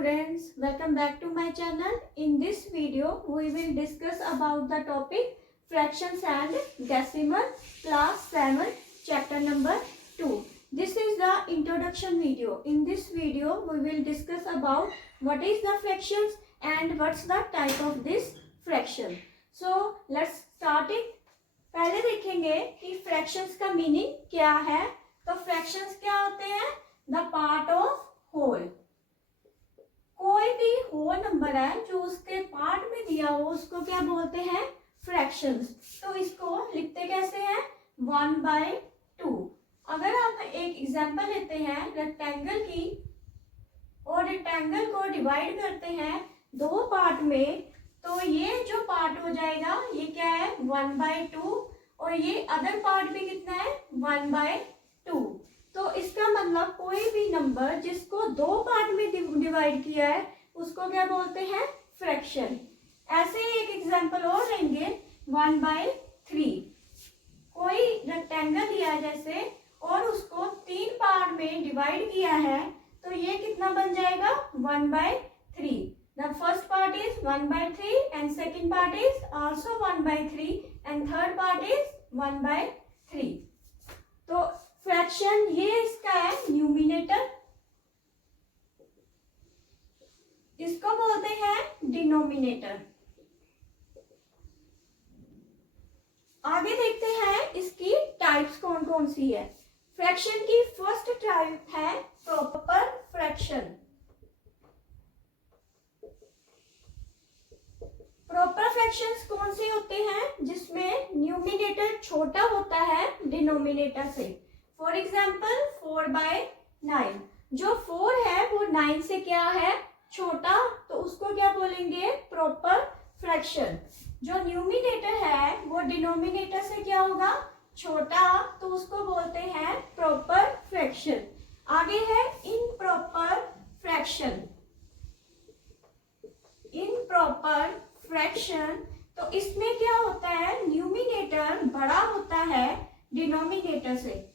students, welcome back to my channel. In this video, we will discuss about the topic fractions and decimal, class 7, chapter number 2. This is the introduction video. In this video, we will discuss about what is the fractions and what's the type of this fraction. So, let's start it. पहले देखेंगे कि fractions का meaning क्या है. तो fractions क्या होते हैं? The part of whole. कोई भी होल नंबर है जो उसके पार्ट में दिया हो उसको क्या बोलते हैं? फ्रैक्शंस. तो इसको लिखते कैसे हैं? 1/2. अगर आप एक एग्जांपल लेते हैं रेक्टेंगल की और रेक्टेंगल को डिवाइड करते हैं दो पार्ट में, तो ये जो पार्ट हो जाएगा ये क्या है? 1/2 और ये अदर पार्ट भी कितना है? 1/2. तो इसका मतलब कोई भी नंबर जिसको दो पार्ट में डिवाइड किया है उसको क्या बोलते हैं? फ्रैक्शन. ऐसे ही एक एग्जांपल और लेंगे 1/3. कोई रेक्टेंगल दिया है जैसे और उसको तीन पार्ट में डिवाइड किया है तो ये कितना बन जाएगा? 1/3. The first part is 1/3 and second part is also 1/3 and third part is 1/3. तो फ्रैक्शन ये इसका है न्यूमिनेटर, इसको बोलते हैं डिनोमिनेटर. आगे देखते हैं इसकी टाइप्स कौन कौन सी है. फ्रैक्शन की फर्स्ट टाइप है प्रॉपर फ्रैक्शन. प्रॉपर फ्रैक्शंस कौन से होते हैं? जिसमें न्यूमिनेटर छोटा होता है डिनोमिनेटर से. For example 4/9. जो 4 है वो 9 से क्या है? छोटा, तो उसको क्या बोलेंगे? Proper fraction. जो न्यूमिनेटर है वो डिनोमिनेटर से क्या होगा? छोटा, तो उसको बोलते हैं प्रॉपर फ्रैक्शन. आगे है इम्प्रॉपर फ्रैक्शन. इम्प्रॉपर फ्रैक्शन, तो इसमें क्या होता है? न्यूमिनेटर बड़ा होता है डिनोमिनेटर से.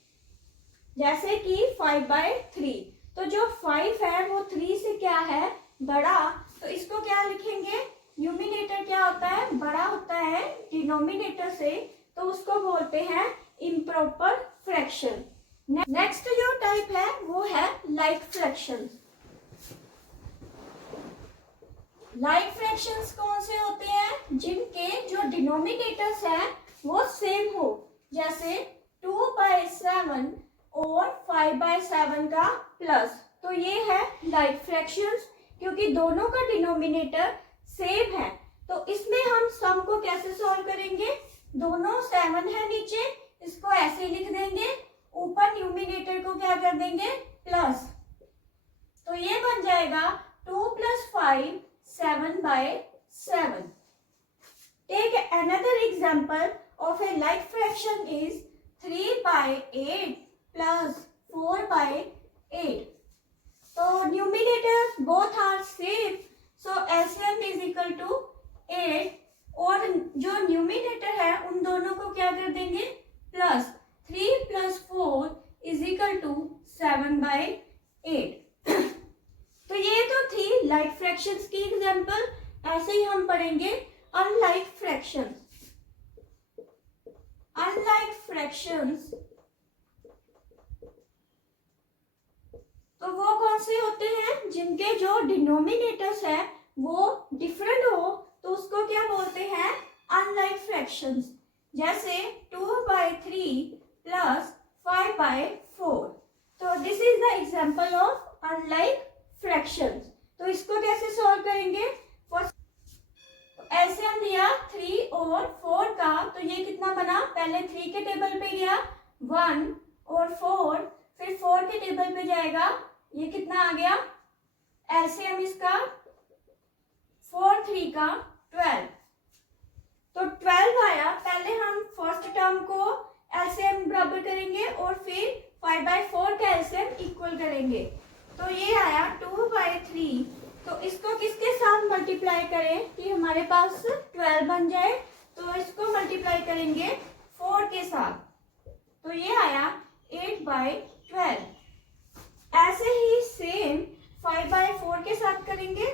जैसे कि 5/3. तो जो 5 है वो 3 से क्या है? बड़ा, तो इसको क्या लिखेंगे? न्यूमिनेटर क्या होता है? बड़ा होता है डिनोमिनेटर से, तो उसको बोलते हैं इम्प्रॉपर फ्रैक्शन. नेक्स्ट जो टाइप है वो है लाइक फ्रैक्शन. लाइक फ्रैक्शंस कौन से होते हैं? जिनके जो डिनोमिनेटर्स हैं वो सेम हो. जैसे 2/7 और 5/7 का प्लस, तो ये है लाइक फ्रैक्शंस क्योंकि दोनों का डिनोमिनेटर सेम है. तो इसमें हम सम को कैसे सॉल्व करेंगे? दोनों 7 है नीचे, इसको ऐसे लिख देंगे, ऊपर न्यूमिनेटर को क्या कर देंगे? प्लस. तो ये बन जाएगा 2 + 5 7/7. Take another example of a like fraction is 3/8 plus 4/8. So numerators both are same, so LCM is equal to 8 और जो न्यूमिनेटर है उन दोनों को क्या कर देंगे? प्लस. 3 + 4 = 7/8. तो ये तो थी लाइक फ्रैक्शंस की एग्जांपल. ऐसे ही हम पढ़ेंगे अनलाइक फ्रैक्शंस. अनलाइक फ्रैक्शंस तो वो कौन से होते हैं? जिनके जो डिनोमिनेटर्स है वो डिफरेंट हो, तो उसको क्या बोलते हैं? Unlike fractions. जैसे 2/3 + 5/4. तो this is the example of unlike fractions. तो इसको कैसे सॉल्व करेंगे? ऐसे हम दिया 3 और 4 का, तो ये कितना बना? पहले 3 के टेबल पे गया 1 और 4, फिर 4 के टेबल पे जाएगा, ये कितना आ गया? एलसीएम इसका 4 3 का 12. तो 12 आया. पहले हम फर्स्ट टर्म को एलसीएम बराबर करेंगे और फिर 5/4 का एलसीएम इक्वल करेंगे. तो ये आया 2/3. तो इसको किसके साथ मल्टीप्लाई करें कि हमारे पास 12 बन जाए? तो इसको मल्टीप्लाई करेंगे 4 के साथ, तो ये आया 8/12. ऐसे ही सेम 5/4 4 के साथ करेंगे,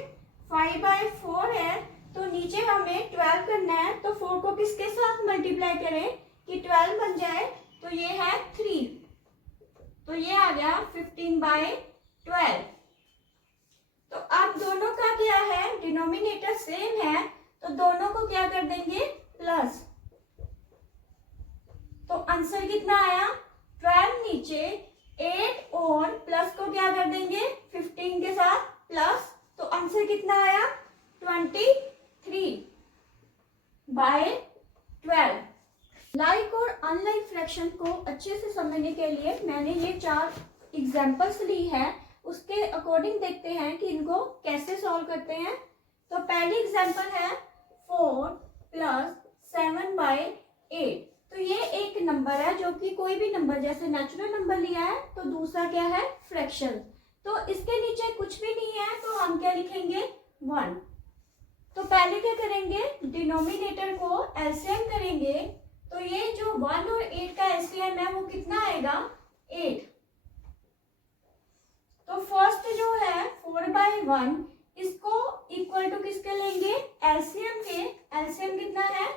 5/4 है तो नीचे हमें 12 करना है, तो 4 को किसके साथ मल्टीप्लाई करें कि 12 बन जाए, तो ये है 3, तो ये आ गया 15/12। तो अब दोनों का क्या है, डिनोमिनेटर सेम है तो दोनों को क्या कर देंगे, प्लस। तो आंसर कितना आया, 12 नीचे, 8 और प्लस को क्या कर देंगे 15 के साथ प्लस, तो आंसर कितना आया 23/12। लाइक और अनलाइक फ्रैक्शन को अच्छे से समझने के लिए मैंने ये 4 एग्जांपल्स ली है, उसके अकॉर्डिंग देखते हैं कि इनको कैसे सॉल्व करते हैं। तो पहली एग्जांपल है 4 + 7/8। तो ये एक नंबर है जो कि कोई भी नंबर जैसे नेचुरल नंबर लिया है, तो दूसरा क्या है फ्रैक्शन। तो इसके नीचे कुछ भी नहीं है तो हम क्या लिखेंगे 1। तो पहले क्या करेंगे, डिनोमिनेटर को एलसीएम करेंगे, तो ये जो 1 और 8 का एलसीएम है वो कितना आएगा 8। तो फर्स्ट जो है 4/1 इसको इक्वल टू किसके लेंगे, एलसीएम के। एलसीएम कितना है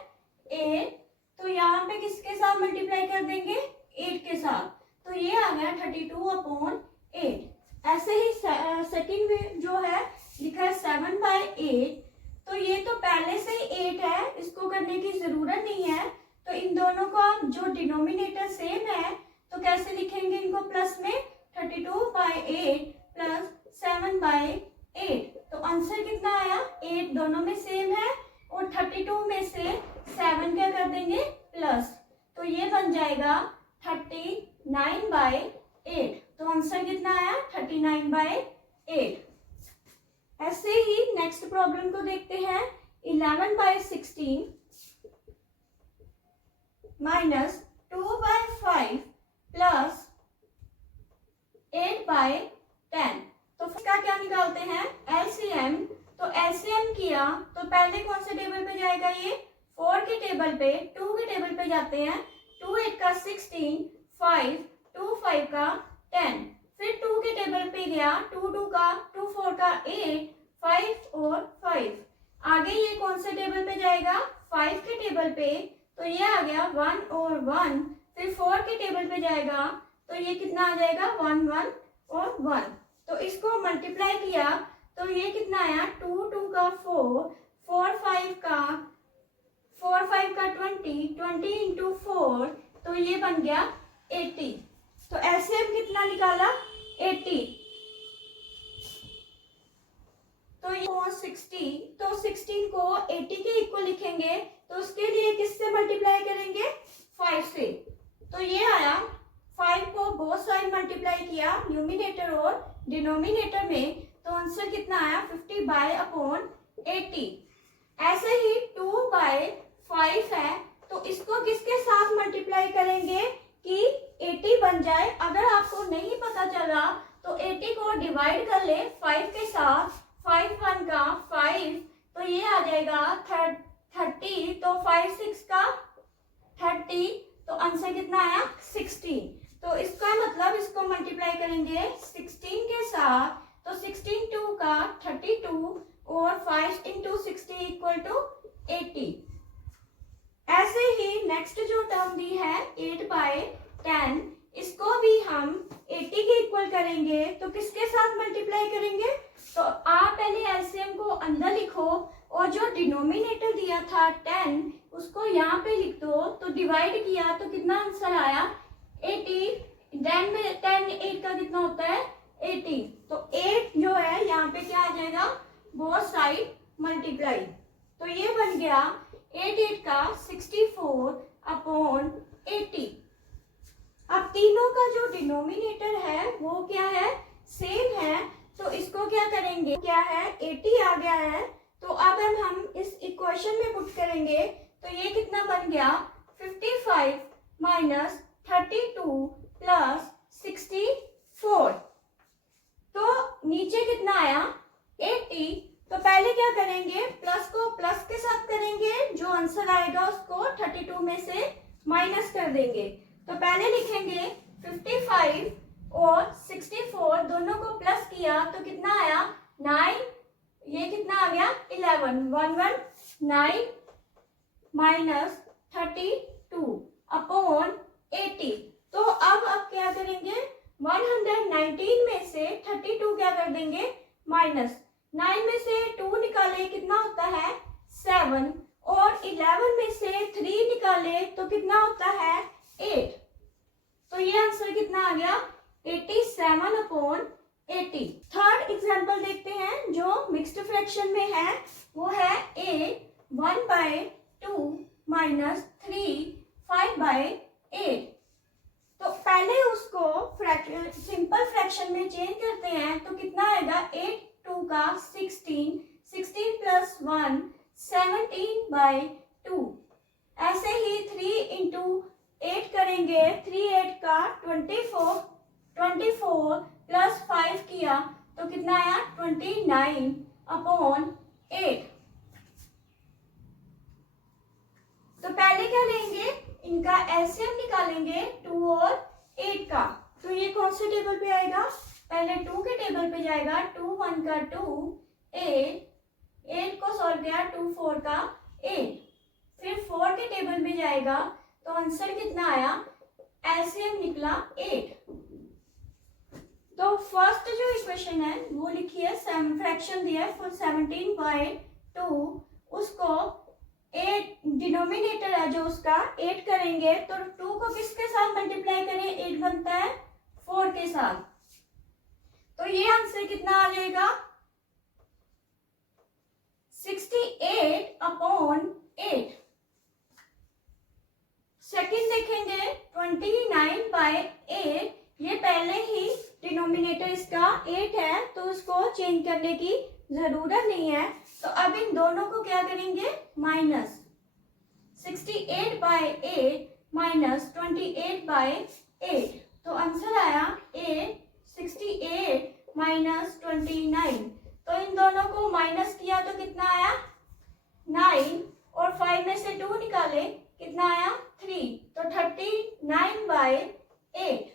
8, तो यहाँ पे किसके साथ मल्टीप्लाई कर देंगे 8 के साथ, तो ये आ गया 32/8। ऐसे ही सेकंड जो है लिखा है 7/8, तो ये तो पहले से ही 8 है, इसको करने की जरूरत नहीं है। तो इन दोनों का जो डिनोमिनेटर सेम है तो कैसे लिखेंगे इनको प्लस में, 32/8 प्लस 7/8। तो आंसर कितना आया 8, दोनों में सेम है, और 32 में से 7 क्या कर देंगे प्लस, तो ये बन जाएगा 39/8। तो आंसर कितना आया 39/8। ऐसे ही नेक्स्ट प्रॉब्लम को देखते हैं, 11/16 माइनस 2/5 प्लस 8/10। तो इसका क्या निकालते हैं एलसीएम। तो एलसीएम किया तो पहले कौन से टेबल पे जाएगा, ये 4 के टेबल पे, 2 के टेबल पे जाते हैं। 2 8 का 16, 5 2 5 का 10, फिर 2 के टेबल पे गया, 2 2 का 2 4 का 8, 5 और 5। आगे ये कौन से टेबल पे जाएगा 5 के टेबल पे, तो ये आ गया 1 और 1। फिर 4 के टेबल पे जाएगा तो ये कितना आ जाएगा 1 1 और 1। तो इसको मल्टीप्लाई किया तो ये कितना आया 2 2 का 4, 4 5 का 20, 20 इंटू 4, तो ये बन गया 80। तो एलसीएम कितना निकाला 80। तो ये 60, तो 16 को 80 के इक्वल लिखेंगे, तो उसके लिए किससे मल्टीप्लाई करेंगे 5 से। तो ये आया 5 को बोथ साइड मल्टीप्लाई किया न्यूमिनेटर और डिनोमिनेटर में, तो आंसर कितना आया 50/80। ऐसे ही 2/5 है, तो इसको किसके साथ मल्टीप्लाई करेंगे कि 80 बन जाए। अगर आपको नहीं पता चला तो 80 को डिवाइड कर ले 5 के साथ, 5 1 का 5, तो ये आ जाएगा 30, तो 5 6 का 30, तो आंसर कितना आया 16। तो इसका मतलब इसको मल्टीप्लाई करेंगे 16 के साथ, तो 16 2 का 32 और 5 इंटू 60 इक्वल टू 80। ऐसे ही नेक्स्ट जो टर्म दी है 8/10, इसको भी हम 80 के इक्वल करेंगे, तो किसके साथ मल्टीप्लाई करेंगे। तो आप पहले एलसीएम को अंदर लिखो और जो डिनोमिनेटर दिया था 10 उसको यहाँ पे लिख दो, तो डिवाइड किया तो कितना आंसर आया 80। 10 में 10 8 का कितना होता है 80, तो 8 जो है यहाँ पे क्या आ जाएगा बोथ साइड मल्टीप्लाई, तो ये बन गया 8 8 का 64/80। अब तीनों का जो डिनोमिनेटर है वो क्या है सेम है, तो इसको क्या करेंगे, क्या है 80 आ गया है, तो अब हम इस इक्वेशन में पुट करेंगे, तो ये कितना बन गया 55 माइनस 32 प्लस 64। तो नीचे कितना आया 80, तो पहले क्या करेंगे प्लस को प्लस के साथ करेंगे, जो आंसर आएगा उसको 32 में से माइनस कर देंगे। तो पहले लिखेंगे 55 और 64 दोनों को प्लस किया तो कितना आया 9, ये कितना आ गया 11, 119 माइनस 32 अपॉन 80। तो अब क्या करेंगे, 119 में से 32 क्या कर देंगे माइनस, 9 में से 2 निकाले कितना होता है 7, और 11 में से 3 निकाले तो कितना होता है 8। तो ये आंसर कितना आ गया 87 अपॉन 80। थर्ड एग्जाम्पल देखते हैं जो मिक्स्ड फ्रैक्शन में है, वो है a 1/2 माइनस 3 5/8। तो पहले उसको सिंपल फ्रैक्शन में चेंज करते हैं तो कितना आएगा 8 2 का 16, 16 प्लस 1 17/2। ऐसे ही 3 इंटू 8 करेंगे, 3 8 का 24, 24 प्लस 5 किया तो कितना आया 29 अपॉन 8। तो पहले क्या लेंगे, इनका एलसीएम निकालेंगे 2 और 8 का। तो ये कौन से टेबल पे आएगा, पहले 2 के टेबल पे जाएगा, 2 1 का 2, 8 को सॉल्व किया 2 4 का 8, फिर 4 के टेबल में जाएगा तो आंसर कितना आया, एलसीएम निकला 8। तो फर्स्ट जो इक्वेशन है वो लिखिए, फ्रैक्शन दिया है 17/2, उसको 8 डिनोमिनेटर है जो उसका 8 करेंगे तो 2 को किसके साथ मल्टीप्लाई करें, 8 बनता है 4 के साथ। तो ये आंसर कितना आ जाएगा 68 अपॉन 8। सेकंड देखेंगे 29/8, ये पहले ही डिनोमिनेटर इसका 8 है तो उसको चेंज करने की जरूरत नहीं है। तो अब इन दोनों को क्या करेंगे माइनस, 68/8 माइनस 28/8। तो आंसर आया 68 माइनस 29। तो इन दोनों को माइनस किया तो कितना आया 9, और 5 में से 2 निकाले कितना आया 3, तो 39/8।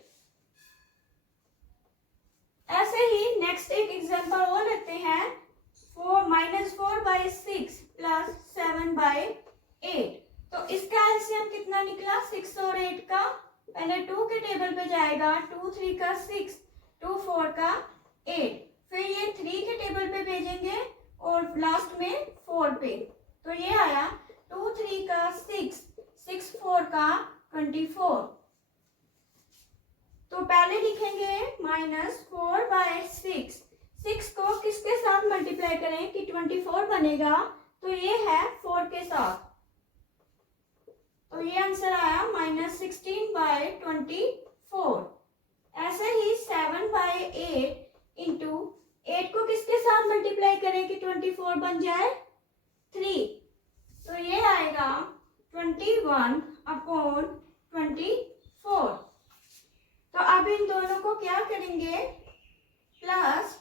ऐसे ही नेक्स्ट एक एग्जांपल और लेते हैं, -4/6 प्लस 7/8। तो इसका एलसीएम कितना निकला 6 और 8 का। पहले 2 के टेबल पे जाएगा, 2 3 का 6, 2 4 का 8, फिर ये 3 के टेबल पे भेजेंगे और लास्ट में 4 पे। तो ये आया 2 3 का 6, 6 4 का 24। तो पहले लिखेंगे -4/6, 6 को किसके साथ मल्टीप्लाई करें कि 24 बनेगा, तो ये है 4 के साथ। तो ये आंसर आया -16/24। ऐसे ही 7/8 इंटू 8 को किसके साथ मल्टीप्लाई करें कि 24 बन जाए 3, तो ये आएगा 21 अपॉन 24। तो अब इन दोनों को क्या करेंगे प्लस,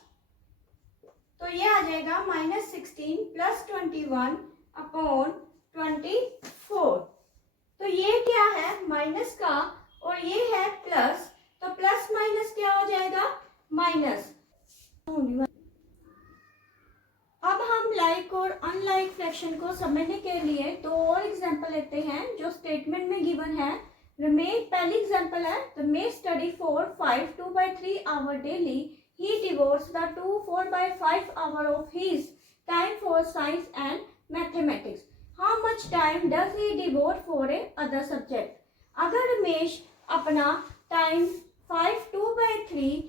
तो ये आ जाएगा -16 प्लस 21 अपॉन 24। तो ये क्या है माइनस का और ये है प्लस, तो प्लस माइनस क्या हो जाएगा माइनस। अब हम लाइक और अनलाइक फ्रैक्शन को समझने के लिए दो और एग्जांपल लेते हैं जो स्टेटमेंट में गिवन है। रमेश, पहली एग्जांपल है, Ramesh study for 5 2/3 hour daily, he devotes the 2 4/5 hour of his time for science and mathematics. How much time does he devote for a other subject? अगर रमेश अपना टाइम 5 2/3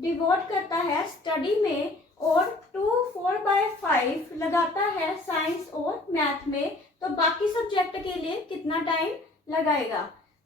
डिवोट करता है स्टडी में और 2 4/5 लगाता है साइंस और मैथ में, तो बाकी सब्जेक्ट के लिए कितना टाइम लगाएगा।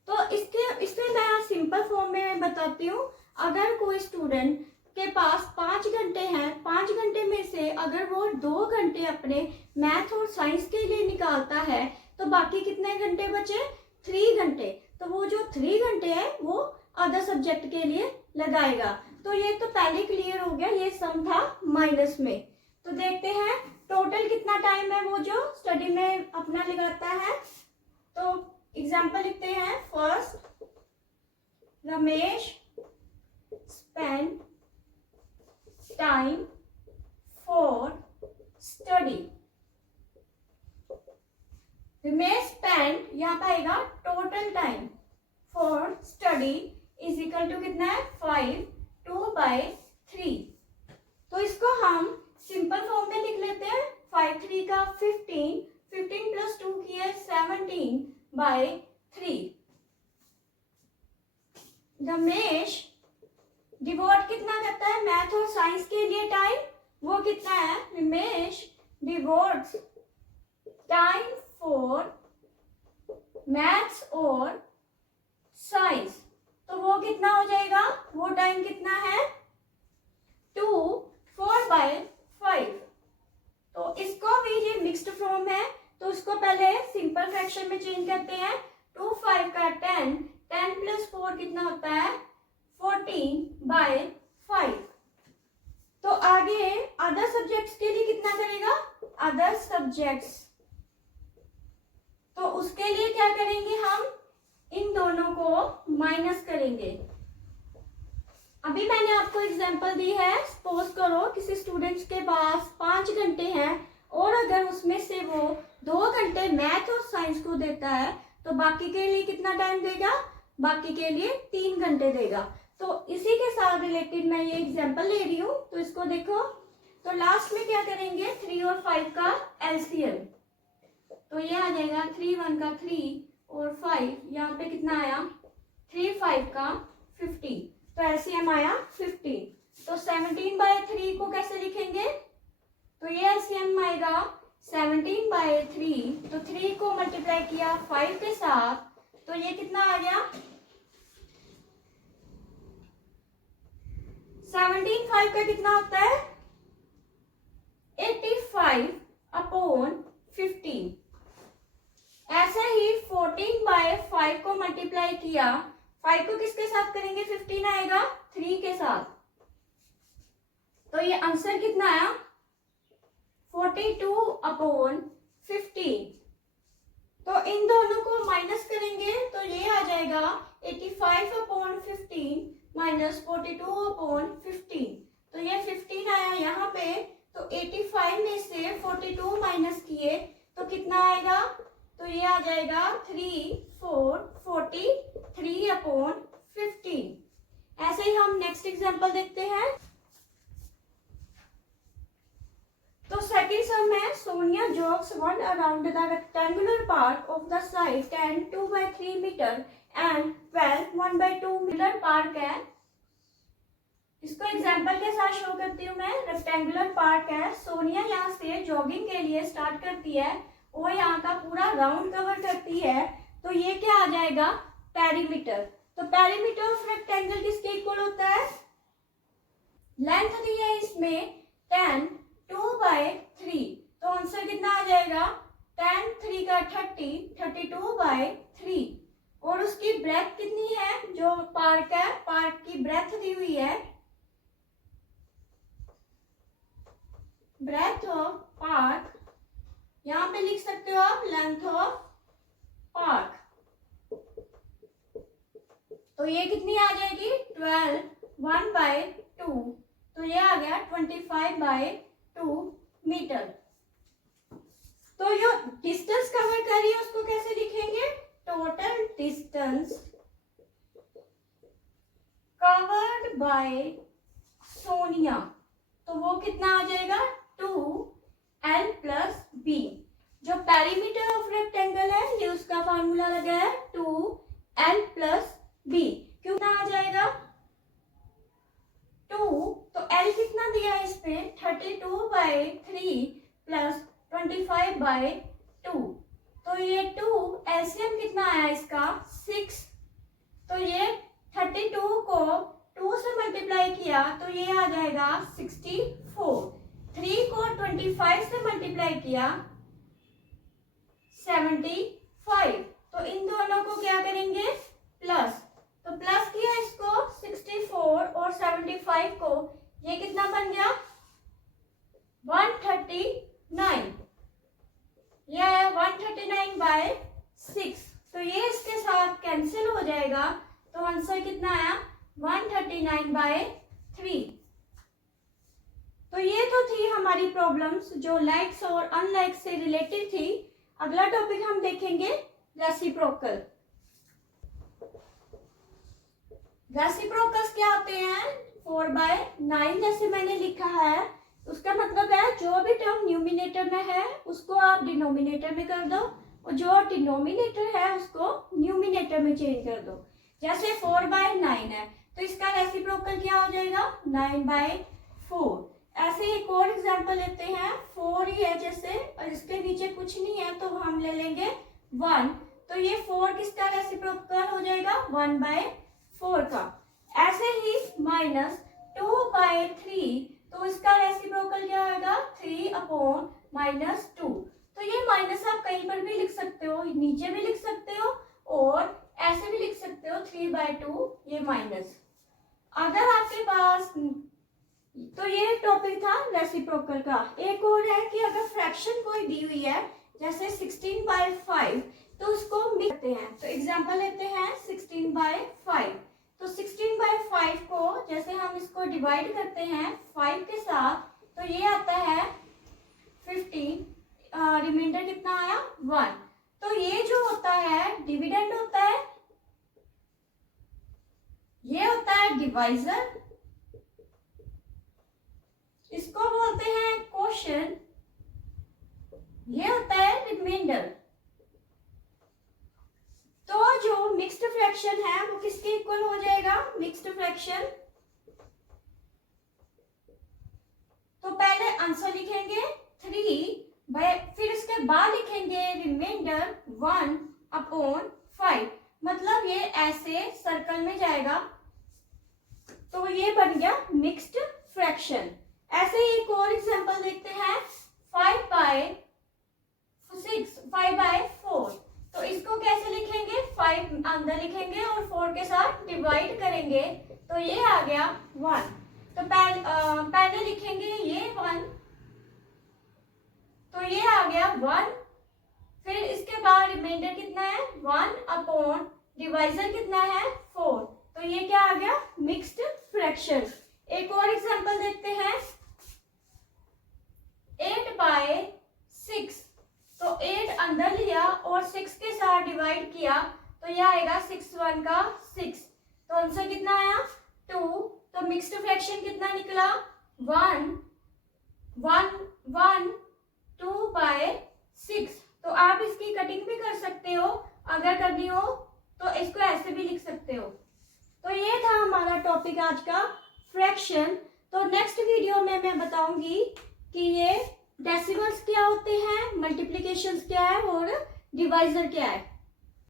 तो इसमें मैं सिंपल फॉर्म में बताती हूँ। अगर कोई स्टूडेंट के पास 5 घंटे हैं, 5 घंटे में से अगर वो 2 घंटे अपने मैथ और साइंस के लिए निकालता है तो बाकी कितने घंटे बचे 3 घंटे। तो वो जो 3 घंटे है वो अदर सब्जेक्ट के लिए लगाएगा। तो ये तो पहले क्लियर हो गया, ये सम था माइनस में। तो देखते हैं टोटल कितना टाइम है वो जो स्टडी में अपना लगाता है। तो एग्जाम्पल लिखते हैं। फर्स्ट, रमेश spend time आएगा total time for study is equal to कितना है 5, 2/3। तो इसको हम सिंपल फॉर्म में लिख लेते हैं। 5 3 का 15, 15 प्लस 2 की है 17/3। रमेश डिवोट कितना करता है मैथ और साइंस के लिए टाइम, वो कितना है, Ramesh devotees time for maths और साइंस, तो वो कितना हो जाएगा, वो टाइम कितना है 2 4/5। तो इसको भी ये मिक्स्ड फॉर्म है तो उसको पहले सिंपल फ्रैक्शन में चेंज करते हैं। 2 5 का 10, 10 प्लस 4 कितना होता है 14/5। तो आगे अदर सब्जेक्ट्स के लिए कितना करेगा, अदर सब्जेक्ट्स, तो उसके लिए क्या करेंगे, हम इन दोनों को माइनस करेंगे। अभी मैंने आपको एग्जांपल दी है, सपोज करो किसी स्टूडेंट्स के पास 5 घंटे हैं और अगर उसमें से वो 2 घंटे मैथ और साइंस को देता है तो बाकी के लिए कितना टाइम देगा, बाकी के लिए 3 घंटे देगा। तो इसी के साथ रिलेटेड मैं ये एग्जांपल ले रही हूँ, तो इसको देखो। तो लास्ट में क्या करेंगे, 3 और 5 का एलसीएम, तो ये आ जाएगा 3 1 का 3 और 5, यहाँ पे कितना आया 3 5 का 50, तो एलसीएम आया 15। तो 17/3 को कैसे लिखेंगे, तो ये एलसीएम आएगा 17/3, तो 3 को मल्टीप्लाई किया 5 के साथ, तो ये कितना आ गया 17 5 का कितना होता है 85/15। ऐसे ही 14/5 को मल्टीप्लाई किया, 5 को किसके साथ करेंगे, 15 आएगा 3 के साथ, तो ये आंसर कितना आया 42/15। तो इन दोनों को माइनस करेंगे तो ये आ जाएगा 85/15 माइनस 42/15, तो ये 15 आया यहाँ पे। तो 85 में से 42 माइनस किए तो कितना आएगा, तो ये आ जाएगा 43/15। ऐसे ही हम नेक्स्ट एग्जांपल देखते हैं। तो सेकंड सम है, Sonia jogs one around the rectangular park of the side 10 2/3 metre and 12 1/2 metre park है। इसको एग्जांपल के साथ शो करती हूँ मैं। रेक्टेंगुलर पार्क है, सोनिया यहाँ से जॉगिंग के लिए स्टार्ट करती है और यहाँ का पूरा राउंड कवर करती है, तो ये क्या आ जाएगा पेरीमीटर। तो पेरीमीटर ऑफ रेक्टेंगल किसके इक्वल होता है, लेंथ दी है इसमें 10 2/3, तो आंसर कितना आ जाएगा 10 3 का 30 32/3। और उसकी ब्रेथ कितनी है, जो पार्क है, पार्क की ब्रेथ दी हुई है, ब्रेथ ऑफ पार्क, यहाँ पे लिख सकते हो आप लेंथ ऑफ पार्क, तो ये कितनी आ जाएगी 12 1/2, तो ये आ गया 25/2 मीटर। तो जो डिस्टेंस कवर कर रही है उसको कैसे लिखेंगे, total distance covered by Sonia, तो वो कितना आ जाएगा 2l + b। जो पेरीमीटर ऑफ रेक्टेंगल है ये उसका फॉर्मूला लगा है 2l + b, क्यों ना आ जाएगा 2, तो l कितना दिया है इस पे 32/3 + 25/2, तो ये 2 एलसीएम कितना आया इसका 6, तो ये 32 को 2 से मल्टीप्लाई किया तो ये आ जाएगा 64, 3 को 25 से मल्टीप्लाई किया 75, तो इन दोनों को क्या करेंगे प्लस, तो प्लस किया इसको 64 और 75 को, ये कितना बन गया 139, ये आया 139/6, तो ये इसके साथ कैंसिल हो जाएगा, तो आंसर कितना आया 139/3। तो ये तो थी हमारी प्रॉब्लम्स जो लाइक्स और अनलाइक्स से रिलेटेड थी। अगला टॉपिक हम देखेंगे रेसिप्रोकल। रेसिप्रोकल्स क्या होते हैं? 4/9 जैसे मैंने लिखा है, उसका मतलब है जो भी टर्म न्यूमिनेटर में है उसको आप डिनोमिनेटर में कर दो और जो डिनोमिनेटर है उसको न्यूमिनेटर में चेंज कर दो। जैसे 4/9 है तो इसका रेसिप्रोकल क्या हो जाएगा? 9/4। ऐसे एक और एग्जांपल लेते हैं, 4 ही है जैसे और इसके नीचे कुछ नहीं है तो हम ले लेंगे 1, तो ये 4 किसका रेसिप्रोकल हो जाएगा? 1/4 का। ऐसे ही -2/3, तो इसका रेसिप्रोकल क्या होगा? 3/-2। तो ये माइनस आप कहीं पर भी लिख सकते हो, नीचे भी लिख सकते हो और ऐसे भी लिख सकते हो 3/2 ये माइनस। अगर आपके पास, तो ये टॉपिक था रेसिप्रोकल का। एक और है कि अगर फ्रैक्शन कोई दी हुई है जैसे 16/5 तो उसको मिक्स करते हैं। तो एग्जांपल लेते हैं 16/5। तो 16/5 को जैसे हम इसको डिवाइड करते हैं 5 के साथ तो ये आता है 15, रिमाइंडर कितना आया? 1। तो ये जो होता है डिविडेंड होता है, ये होता है डिवाइजर, इसको बोलते हैं क्वोशिएंट, ये होता है रिमाइंडर। तो जो मिक्स्ड फ्रैक्शन है वो किसके इक्वल हो जाएगा? Mixed fraction. तो पहले आंसर लिखेंगे 3, फिर इसके बाद लिखेंगे रिमाइंडर 1/5। मतलब ये ऐसे सर्कल में जाएगा तो ये बन गया मिक्स्ड फ्रैक्शन। ऐसे ही एक और एग्जांपल देखते हैं 5/4। तो इसको कैसे लिखेंगे? 5 अंदर लिखेंगे और 4 के साथ डिवाइड करेंगे तो ये आ गया 1। तो पहले लिखेंगे ये 1, तो ये आ गया 1। फिर इसके बाद रिमाइंडर कितना है? 1/, डिवाइजर कितना है? 4। तो ये क्या आ गया? Mixed fraction. एक और एग्जांपल देखते हैं 8/6। तो 8 अंदर लिया और 6 के साथ डिवाइड किया तो यह आएगा 6×1 का 6। तो आंसर कितना आया? 2। तो मिक्स्ड फ्रैक्शन कितना निकला? 2/6। तो आप इसकी कटिंग भी कर सकते हो, अगर करनी हो तो इसको ऐसे भी लिख सकते हो। तो ये था हमारा टॉपिक आज का, फ्रैक्शन। तो नेक्स्ट वीडियो में मैं बताऊंगी कि ये डेसिमल्स क्या होते हैं, मल्टीप्लिकेशंस क्या है और डिवाइजर क्या है।